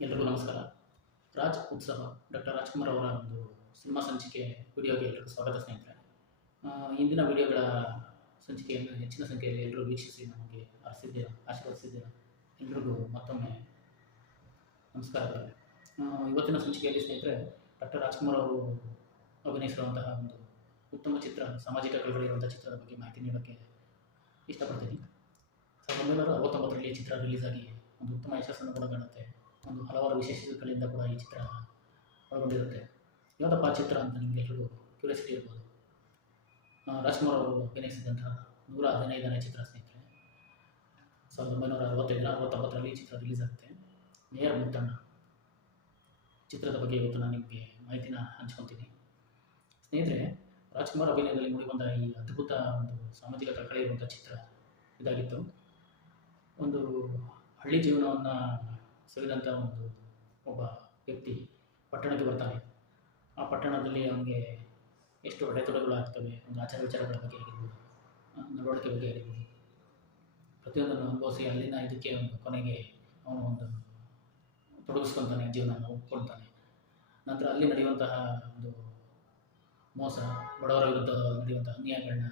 ಎಲ್ರಿಗೂ ನಮಸ್ಕಾರ. ರಾಜ್ ಉತ್ಸವ ಡಾಕ್ಟರ್ ರಾಜ್‌ಕುಮಾರ್ ಅವರ ಒಂದು ಸಿನಿಮಾ ಸಂಚಿಕೆ ವಿಡಿಯೋಗೆ ಎಲ್ರಿಗೂ ಸ್ವಾಗತ ಸ್ನೇಹಿತರೆ. ಇಂದಿನ ವಿಡಿಯೋಗಳ ಸಂಚಿಕೆಯನ್ನು ಹೆಚ್ಚಿನ ಸಂಖ್ಯೆಯಲ್ಲಿ ಎಲ್ಲರೂ ವೀಕ್ಷಿಸಿ ನಮಗೆ ಆಶೀರ್ವದಿಸಿದ್ದೀರಾ. ಎಲ್ರಿಗೂ ಮತ್ತೊಮ್ಮೆ ನಮಸ್ಕಾರಗಳು. ಇವತ್ತಿನ ಸಂಚಿಕೆಯಲ್ಲಿ ಸ್ನೇಹಿತರೆ ಡಾಕ್ಟರ್ ರಾಜ್‌ಕುಮಾರ್ ಅವರು ಅಭಿನಯಿಸಿರುವಂತಹ ಒಂದು ಉತ್ತಮ ಚಿತ್ರ, ಸಾಮಾಜಿಕ ಕಳಕಳಿಯಿರುವಂಥ ಚಿತ್ರದ ಬಗ್ಗೆ ಮಾಹಿತಿ ನೀಡೋಕ್ಕೆ ಇಷ್ಟಪಡ್ತೀನಿ. 1969ರಲ್ಲಿ ಈ ಚಿತ್ರ ರಿಲೀಸ್ ಆಗಿ ಒಂದು ಉತ್ತಮ ಯಶಸ್ಸನ್ನು ಕೂಡ ಕಾಣುತ್ತೆ. ಒಂದು ಹಲವಾರು ವಿಶೇಷತೆಗಳಿಂದ ಕೂಡ ಈ ಚಿತ್ರ ಒಳಗೊಂಡಿರುತ್ತೆ. ಯಾವುದಪ್ಪ ಆ ಚಿತ್ರ ಅಂತ ನಿಮಗೆಲ್ಲರಿಗೂ ಕ್ಯೂರಿಯಾಸಿಟಿ ಇರ್ಬೋದು. ರಾಜ್‌ಕುಮಾರ್ ಅವರು ಅಭಿನಯಿಸಿದಂತಹ 115ನೇ ಚಿತ್ರ ಸ್ನೇಹಿತರೆ. 1965-69ರಲ್ಲಿ ಈ ಚಿತ್ರ ರಿಲೀಸ್ ಆಗುತ್ತೆ. ಮೇಯರ್ ಮುತ್ತಣ್ಣ ಚಿತ್ರದ ಬಗ್ಗೆ ಇವತ್ತು ನಾನು ನಿಮಗೆ ಮಾಹಿತಿನ ಹಂಚ್ಕೊತೀನಿ. ಸ್ನೇಹಿತರೆ, ರಾಜ್‌ಕುಮಾರ್ ಅಭಿನಯದಲ್ಲಿ ಮೂಡಿಬಂದ ಈ ಅದ್ಭುತ ಒಂದು ಸಾಮಾಜಿಕ ಕಳಕಳಿ ಇರುವಂಥ ಚಿತ್ರ ಇದಾಗಿತ್ತು. ಒಂದು ಹಳ್ಳಿ ಜೀವನವನ್ನು ಸವಿದಂಥ ಒಬ್ಬ ವ್ಯಕ್ತಿ ಪಟ್ಟಣಕ್ಕೆ ಬರ್ತಾನೆ. ಆ ಪಟ್ಟಣದಲ್ಲಿ ಅವನಿಗೆ ಎಷ್ಟು ಅಡೆತಡೆಗಳು ಆಗ್ತವೆ, ಒಂದು ಆಚಾರ ವಿಚಾರಗಳ ಬಗ್ಗೆ ಆಗಿರ್ಬೋದು, ನಡವಳಿಕೆ ಬಗ್ಗೆ ಆಗಿರ್ಬೋದು, ಪ್ರತಿಯೊಂದನ್ನು ಅನುಭವಿಸಿ ಅಲ್ಲಿನ ಇದಕ್ಕೆ ಒಂದು ಕೊನೆಗೆ ಅವನು ಒಂದು ತೊಡಗಿಸ್ಕೊತಾನೆ, ಜೀವನವನ್ನು ಒಪ್ಕೊಳ್ತಾನೆ. ನಂತರ ಅಲ್ಲಿ ನಡೆಯುವಂತಹ ಒಂದು ಮೋಸ, ಬಡವರ ವಿರುದ್ಧ ನಡೆಯುವಂಥ ಅನ್ಯಾಯಗಳನ್ನ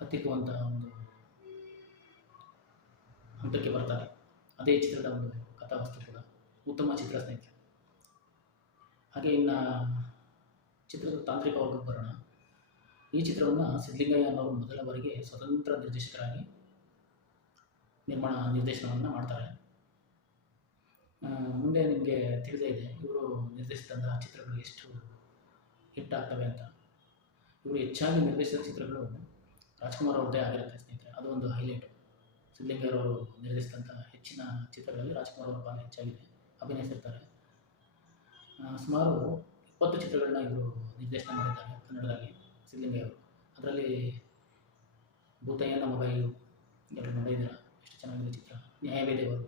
ಹತ್ತಿಕ್ಕುವಂಥ ಒಂದು ಹಂತಕ್ಕೆ ಬರ್ತಾನೆ. ಅದೇ ಚಿತ್ರದ ಒಂದು ಕಥಾವಸ್ತು ಕೂಡ ಉತ್ತಮ ಚಿತ್ರ ಸ್ನೇಹಿತರೆ. ಹಾಗೆ ಇನ್ನು ಚಿತ್ರದ ತಾಂತ್ರಿಕ ವರ್ಗಕ್ಕೆ ಬರೋಣ. ಈ ಚಿತ್ರವನ್ನು ಸಿದ್ಧಲಿಂಗಯ್ಯ ಅನ್ನೋರು ಮೊದಲ ಬಾರಿಗೆ ಸ್ವತಂತ್ರ ನಿರ್ದೇಶಕರಾಗಿ ನಿರ್ದೇಶನವನ್ನು ಮಾಡ್ತಾರೆ. ಮುಂದೆ ನಿಮಗೆ ತಿಳಿದೇ ಇದೆ ಇವರು ನಿರ್ದೇಶಿಸಿದಂತಹ ಚಿತ್ರಗಳು ಎಷ್ಟು ಹಿಟ್ ಆಗ್ತವೆ ಅಂತ. ಇವರು ಹೆಚ್ಚಾಗಿ ನಿರ್ದೇಶಿಸಿದ ಚಿತ್ರಗಳು ರಾಜ್‌ಕುಮಾರ್ ಅವ್ರದ್ದೇ ಆಗಿರುತ್ತೆ ಸ್ನೇಹಿತರೆ. ಅದು ಒಂದು ಹೈಲೈಟು. ಸಿದ್ಧಲಿಂಗಯ್ಯರವರು ನಿರ್ದೇಶಿಸಿದಂಥ ಹೆಚ್ಚಿನ ಚಿತ್ರಗಳಲ್ಲಿ ರಾಜ್‌ಕುಮಾರ್ ಅವರ ಪಾತ್ರ ಹೆಚ್ಚಾಗಿದೆ, ಅಭಿನಯಿಸಿರ್ತಾರೆ. ಸುಮಾರು 20 ಚಿತ್ರಗಳನ್ನ ಇವರು ನಿರ್ದೇಶನ ಮಾಡಿದ್ದಾರೆ ಕನ್ನಡದಲ್ಲಿ ಸಿದ್ಧಲಿಂಗಯ್ಯವರು. ಅದರಲ್ಲಿ ಭೂತಯ್ಯನ ಮಗ ಇವು ಎಲ್ಲರೂ ನೋಡಿದ್ದೀರಾ, ಎಷ್ಟು ಚೆನ್ನಾಗಿದೆ ಚಿತ್ರ. ನ್ಯಾಯವೇ ದೇವರು,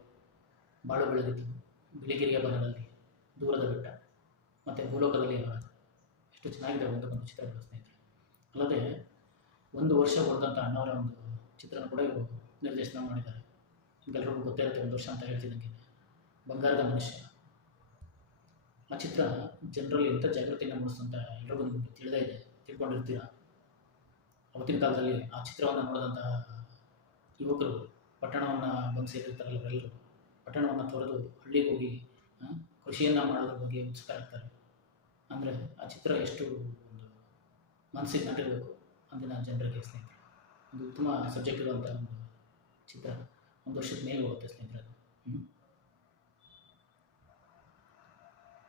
ಬಾಳು ಬೆಳಗಿತು, ಬಿಳಿಗಿರಿಯ ಬನದಲ್ಲಿ, ದೂರದ ಬೆಟ್ಟ ಮತ್ತು ಭೂಲೋಕದಲ್ಲಿ ಅವರ ಎಷ್ಟು ಚೆನ್ನಾಗಿದೆ ಒಂದು ಚಿತ್ರಗಳು ಸ್ನೇಹಿತರೆ. ಅಲ್ಲದೆ ಒಂದು ವರ್ಷ ಹೊಡೆದಂಥ ಅಣ್ಣವರ ಒಂದು ಚಿತ್ರನ ಕೂಡ ಇವರು ನಿರ್ದೇಶನ ಮಾಡಿದ್ದಾರೆ. ನಿಮಗೆಲ್ಲರಿಗೂ ಗೊತ್ತೇ ಇರುತ್ತೆ, ಒಂದು ವರ್ಷ ಅಂತ ಹೇಳ್ತಿದ್ದಂಗೆ ಬಂಗಾರದ ಮನುಷ್ಯ. ಆ ಚಿತ್ರ ಜನರಲ್ಲಿ ಎಂಥ ಜಾಗೃತಿಯನ್ನು ಮೂಡಿಸ್ತಂತ ಎಲ್ಲರಿಗೂ ನಿಮಗೆ ತಿಳಿದೇ ಇದೆ, ತಿಳ್ಕೊಂಡಿರ್ತೀರ. ಅವತ್ತಿನ ಕಾಲದಲ್ಲಿ ಆ ಚಿತ್ರವನ್ನು ನೋಡಿದಂತಹ ಯುವಕರು ಪಟ್ಟಣವನ್ನು ಬಂದು ಸೇರಿರ್ತಾರಲ್ಲ, ಅವರೆಲ್ಲರೂ ಪಟ್ಟಣವನ್ನು ತೊರೆದು ಹಳ್ಳಿಗೆ ಹೋಗಿ ಕೃಷಿಯನ್ನು ಮಾಡೋದ್ರ ಬಗ್ಗೆ ಉತ್ಸುಕರಾಗ್ತಾರೆ. ಅಂದರೆ ಆ ಚಿತ್ರ ಎಷ್ಟು ಒಂದು ಮನಸ್ಸಿಗೆ ನಾಟಿರಬೇಕು ಅಂದಿನ ಜನರಿಗೆ ಸ್ನೇಹಿತರೆ. ಒಂದು ಉತ್ತಮ ಸಬ್ಜೆಕ್ಟ್ ಇರುವಂಥ ಒಂದು ಚಿತ್ರ. ಒಂದು ವರ್ಷದ ಮೇಲೆ ಹೋಗುತ್ತೆ ಸ್ನೇಹಿತರೆ ಅದು.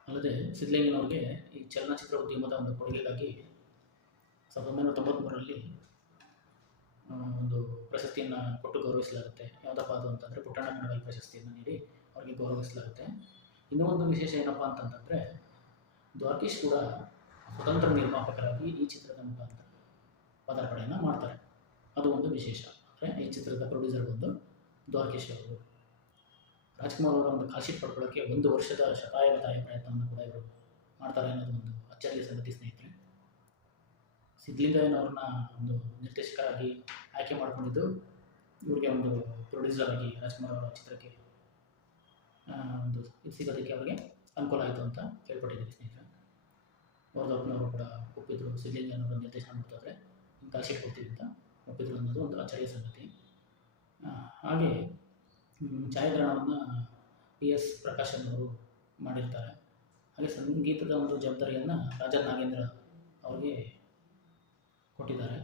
ಅಲ್ಲದೆ ಸಿದ್ಧಲಿಂಗಯ್ಯನವ್ರಿಗೆ ಈ ಚಲನಚಿತ್ರ ಉದ್ಯಮದ ಒಂದು ಕೊಡುಗೆಗಾಗಿ 1993ರಲ್ಲಿ ಒಂದು ಪ್ರಶಸ್ತಿಯನ್ನು ಕೊಟ್ಟು ಗೌರವಿಸಲಾಗುತ್ತೆ. ಯಾವುದಪ್ಪ ಅದು ಅಂತಂದರೆ ಪುಟ್ಟಣ್ಣ ಕಣಗಾಲ್ ಪ್ರಶಸ್ತಿಯನ್ನು ನೀಡಿ ಅವರಿಗೆ ಗೌರವಿಸಲಾಗುತ್ತೆ. ಇನ್ನೂ ಒಂದು ವಿಶೇಷ ಏನಪ್ಪ ಅಂತಂತಂದರೆ ದ್ವಾರಕೀಶ್ ಕೂಡ ಸ್ವತಂತ್ರ ನಿರ್ಮಾಪಕರಾಗಿ ಈ ಚಿತ್ರದ ಮುಖಾಂತರ ಪದಾರ್ಪಣೆಯನ್ನು ಮಾಡ್ತಾರೆ. ಅದು ಒಂದು ವಿಶೇಷ. ಅಂದರೆ ಈ ಚಿತ್ರದ ಪ್ರೊಡ್ಯೂಸರ್ ಬಂದು ದ್ವಾರಕೀಶ್ ಅವರು. ರಾಜ್‌ಕುಮಾರ್ ಅವರ ಒಂದು ಕಾಲ್ಶೀಟ್ ಪಡ್ಕೊಳ್ಳೋಕ್ಕೆ 1 ವರ್ಷದ ಶತಾಯಗತಾಯ ಪ್ರಯತ್ನವನ್ನು ಕೂಡ ಇವರು ಮಾಡ್ತಾರೆ ಅನ್ನೋದು ಒಂದು ಅಚ್ಚರಿಯ ಸಂಗತಿ ಸ್ನೇಹಿತರೆ. ಸಿದ್ಧಲಿಂಗಯ್ಯನವ್ರನ್ನ ಒಂದು ನಿರ್ದೇಶಕರಾಗಿ ಆಯ್ಕೆ ಮಾಡಿಕೊಂಡಿದ್ದು ಇವರಿಗೆ ಒಂದು ಪ್ರೊಡ್ಯೂಸರ್ ಆಗಿ ರಾಜ್‌ಕುಮಾರ್ ಅವರ ಚಿತ್ರಕ್ಕೆ ಒಂದು ಇದು ಸಿಗೋದಕ್ಕೆ ಅವರಿಗೆ ಅನುಕೂಲ ಆಯಿತು ಅಂತ ಕೇಳ್ಪಟ್ಟಿದ್ದೀವಿ ಸ್ನೇಹಿತರೆ. ವರದಪ್ಪನವರು ಕೂಡ ಒಪ್ಪಿದ್ರು, ಸಿದ್ಧಲಿಂಗಯ್ಯನವರ ನಿರ್ದೇಶನ ಮಾಡ್ತಾಯಿದ್ರೆ ಕಾಲ್ಶೀಟ್ ಕೊಡ್ತೀವಿ ಅಂತ ಒಪ್ಪಿದ್ರು ಅನ್ನೋದು ಒಂದು ಅಚ್ಚರಿಯ ಸಂಗತಿ. ಹಾಗೆ ಛಾಯಾಗ್ರಹಣವನ್ನು PS ಪ್ರಕಾಶನ್ ಅವರು ಮಾಡಿರ್ತಾರೆ. ಹಾಗೆ ಸಂಗೀತದ ಒಂದು ಜವಾಬ್ದಾರಿಯನ್ನು ರಾಜಾ ನಾಗೇಂದ್ರ ಅವರಿಗೆ ಕೊಟ್ಟಿದ್ದಾರೆ.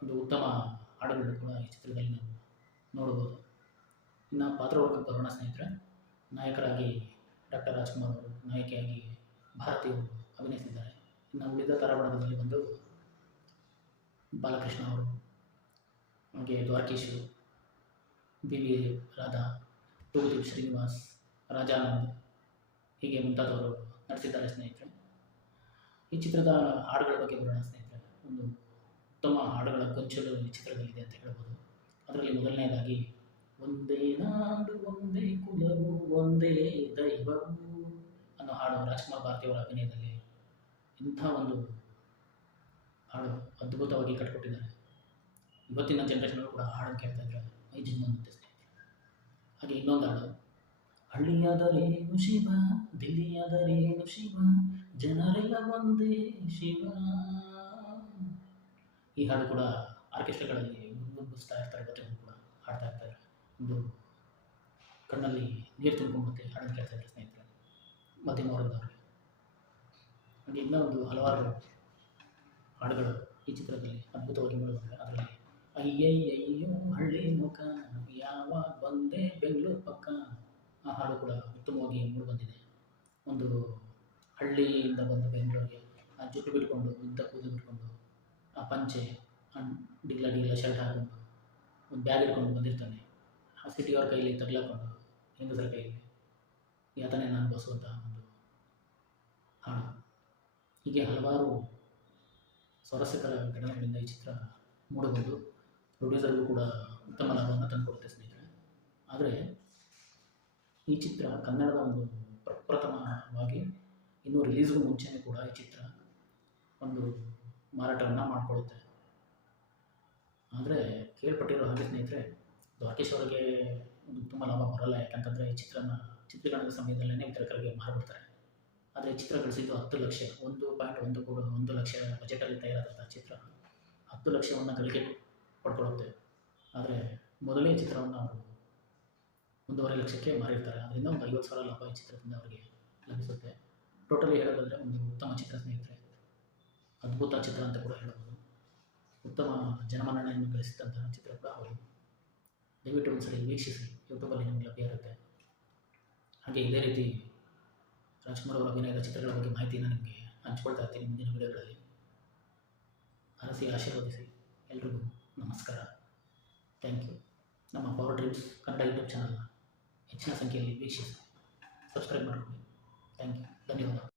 ಒಂದು ಉತ್ತಮ ಹಾಡುಗಳು ಕೂಡ ಈ ಚಿತ್ರದಲ್ಲಿ ನಾವು ನೋಡ್ಬೋದು. ಇನ್ನು ಪಾತ್ರವರ್ಗಕ್ಕೆ ಬರೋಣ ಸ್ನೇಹಿತರೆ. ನಾಯಕರಾಗಿ ಡಾಕ್ಟರ್ ರಾಜ್‌ಕುಮಾರ್ ಅವರು, ನಾಯಕಿಯಾಗಿ ಭಾರತಿ ಅವರು ಅಭಿನಯಿಸಿದ್ದಾರೆ. ಇನ್ನು ಉಳಿದ ತಾರಾಗಣದಲ್ಲಿ ಬಂದು ಬಾಲಕೃಷ್ಣ ಅವರು, ಹಾಗೆ ದ್ವಾರಕೀಶು, BV ರಾಧಾ, ತೂಗುದೀಪ್ ಶ್ರೀನಿವಾಸ್, ರಾಜಾನಂದ್ ಹೀಗೆ ಮುಂತಾದವರು ನಟಿಸಿದ್ದಾರೆ ಸ್ನೇಹಿತರೆ. ಈ ಚಿತ್ರದ ಹಾಡುಗಳ ಬಗ್ಗೆ ಬರೋಣ ಸ್ನೇಹಿತರೆ. ಒಂದು ಉತ್ತಮ ಹಾಡುಗಳ ಗೊಂಚಲು ಈ ಚಿತ್ರದಲ್ಲಿದೆ ಅಂತ ಹೇಳ್ಬೋದು. ಅದರಲ್ಲಿ ಮೊದಲನೇದಾಗಿ ಒಂದೇ ನಾಡು ಒಂದೇ ಕುಲವು ಒಂದೇ ದೈವವು ಅನ್ನೋ ಹಾಡು ರಾಜ್‌ಕುಮಾರ್ ಭಾರತಿಯವರ ಅಭಿನಯದಲ್ಲಿ ಇಂಥ ಒಂದು ಹಾಡು ಅದ್ಭುತವಾಗಿ ಕಟ್ಟಿಕೊಟ್ಟಿದ್ದಾರೆ. ಇವತ್ತಿನ ಜನ್ರೇಷನ್ಗಳು ಕೂಡ ಹಾಡನ್ನು ಕೇಳ್ತಾ ಇದ್ದಾರೆ, ಮೈ ಜಿಮ್ ಅನ್ನುತ್ತೆ ಸ್ನೇಹಿತರೆ. ಹಾಗೆ ಇನ್ನೊಂದು ಹಾಡು ಹಳ್ಳಿಯಾದರೇನು ಶಿವ, ದಿಲ್ಲಿಯಾದರೇನು ಶಿವ, ಜನರೆಲ್ಲ ಒಂದೇ ಶಿವ. ಈ ಹಾಡು ಕೂಡ ಆರ್ಕೆಸ್ಟ್ರಾಗಳಲ್ಲಿ ಗುಂಗುಸ್ತಾ ಇರ್ತಾರೆ, ಜೊತೆಗೂ ಕೂಡ ಹಾಡ್ತಾ ಇರ್ತಾರೆ. ಒಂದು ಕಣ್ಣಲ್ಲಿ ನೀರು ತುಂಬಿಕೊಂಡಂತೆ ಹಾಡನ್ನು ಕೇಳ್ತಾ ಇದ್ದಾರೆ ಸ್ನೇಹಿತರೆ, ಮಧ್ಯಮ ವರ್ಗದವರಿಗೆ. ಹಾಗೆ ಇನ್ನೂ ಒಂದು ಹಲವಾರು ಹಾಡುಗಳು ಈ ಚಿತ್ರದಲ್ಲಿ ಅದ್ಭುತವಾಗಿ ಮೂಡಿಬಂದಿವೆ. ಅದರಲ್ಲಿ ಅಯ್ಯಯ್ಯಯ್ಯೋ ಹಳ್ಳಿ ಮುಖ, ಯಾವಾಗ ಬಂದೆ ಬೆಂಗಳೂರು ಪಕ್ಕ, ಆ ಹಾಡು ಕೂಡ ಉತ್ತಮವಾಗಿ ಮೂಡಿಬಂದಿದೆ. ಒಂದು ಹಳ್ಳಿಯಿಂದ ಬಂದು ಬೆಂಗಳೂರಿಗೆ ಆ ಜುಟ್ಟು ಬಿಟ್ಕೊಂಡು, ಉದ್ದ ಕೂದಲು ಬಿಟ್ಕೊಂಡು, ಆ ಪಂಚೆ ಡಿಗ್ಲ ಡಿಗ್ಲ ಶರ್ಟ್ ಹಾಕೊಂಡು, ಒಂದು ಬ್ಯಾಗ್ ಹಿಡ್ಕೊಂಡು ಬಂದಿರ್ತಾನೆ. ಆ ಸಿಟಿಯವ್ರ ಕೈಲಿ ತಗ್ಲಾಕೊಂಡು, ಹೆಂಗಸರ ಕೈಯಲ್ಲಿ ಯಾತನೆ ನಾನು ಅನುಭವಿಸುವಂಥ ಒಂದು ಹಾಡು. ಹೀಗೆ ಹಲವಾರು ಸ್ವಾರಸ್ಯಕರ ಘಟನೆಗಳಿಂದ ಈ ಚಿತ್ರ ಮೂಡಬಹುದು. ಪ್ರೊಡ್ಯೂಸರ್ಗೂ ಕೂಡ ಉತ್ತಮ ಲಾಭವನ್ನು ತಂದುಕೊಡುತ್ತೆ ಸ್ನೇಹಿತರೆ. ಆದರೆ ಈ ಚಿತ್ರ ಕನ್ನಡದ ಒಂದು ಪ್ರಪ್ರಥಮವಾಗಿ ಇನ್ನೂ ರಿಲೀಸ್ಗೂ ಮುಂಚೆನೇ ಕೂಡ ಈ ಚಿತ್ರ ಒಂದು ಮಾರಾಟವನ್ನು ಮಾಡಿಕೊಳ್ಳುತ್ತೆ. ಆದರೆ ಕೇಳ್ಪಟ್ಟಿರೋ ಹಾಗೆ ಸ್ನೇಹಿತರೆ, ದ್ವಾರಕೀಶ್ ಅವರಿಗೆ ಒಂದು ಉತ್ತಮ ಲಾಭ ಬರಲ್ಲ. ಯಾಕಂತಂದರೆ ಈ ಚಿತ್ರೀಕರಣದ ಸಮಯದಲ್ಲೇ ವಿತರಕರಿಗೆ ಮಾರಿಬಿಡ್ತಾರೆ. ಆದರೆ ಚಿತ್ರ ಗಳಿಸಿದ್ದು 10 ಲಕ್ಷ, 1.1 ಲಕ್ಷ ಬಜೆಟಲ್ಲಿ ತಯಾರಾದಂಥ ಚಿತ್ರ 10 ಲಕ್ಷವನ್ನು ಗಳಿಕೆ ಪಡ್ಕೊಳ್ಳುತ್ತೆ. ಆದರೆ ಮೊದಲೇ ಚಿತ್ರವನ್ನು ಅವರು 1.5 ಲಕ್ಷಕ್ಕೆ ಮಾರಿರ್ತಾರೆ. ಅದರಿಂದ ಒಂದು 50,000 ಲಾಭ ಈ ಚಿತ್ರದಿಂದ ಅವರಿಗೆ ಲಭಿಸುತ್ತೆ. ಟೋಟಲಿ ಹೇಳೋದಾದರೆ ಒಂದು ಉತ್ತಮ ಚಿತ್ರ ಸ್ನೇಹಿತರೆ, ಅದ್ಭುತ ಚಿತ್ರ ಅಂತ ಕೂಡ ಹೇಳಬಹುದು. ಉತ್ತಮ ಜನಮನ್ನಣೆಯನ್ನು ಗಳಿಸಿದಂತಹ ಚಿತ್ರ ಕೂಡ ಅವರು. ದಯವಿಟ್ಟು ಒಂದ್ಸರಿ ವೀಕ್ಷಿಸಿ, ಯೂಟ್ಯೂಬಲ್ಲಿ ನಿಮಗೆ ಲಭ್ಯ ಇರುತ್ತೆ. ಹಾಗೆ ಇದೇ ರೀತಿ ರಾಜ್ಕುಮಾರ್ ಅವರ ಅಭಿನಯದ ಚಿತ್ರಗಳ ಬಗ್ಗೆ ಮಾಹಿತಿಯನ್ನು ನಿಮಗೆ ಹಂಚ್ಕೊಳ್ತಾ ಇರ್ತೀನಿ ಮುಂದಿನ ವಿಡಿಯೋಗಳಲ್ಲಿ. ಹರಸಿ ಆಶೀರ್ವದಿಸಿ. ಎಲ್ರಿಗೂ ನಮಸ್ಕಾರ. Thank you. ನಮ್ಮ ಪವರ್ ಡ್ರೀಮ್ಸ್ ಕನ್ನಡ ಯೂಟ್ಯೂಬ್ ಚಾನಲ್ನ ಹೆಚ್ಚಿನ ಸಂಖ್ಯೆಯಲ್ಲಿ ವೀಕ್ಷಿಸಿ, ಸಬ್ಸ್ಕ್ರೈಬ್ ಮಾಡಿಕೊಳ್ಳಿ. Thank you. ಧನ್ಯವಾದ.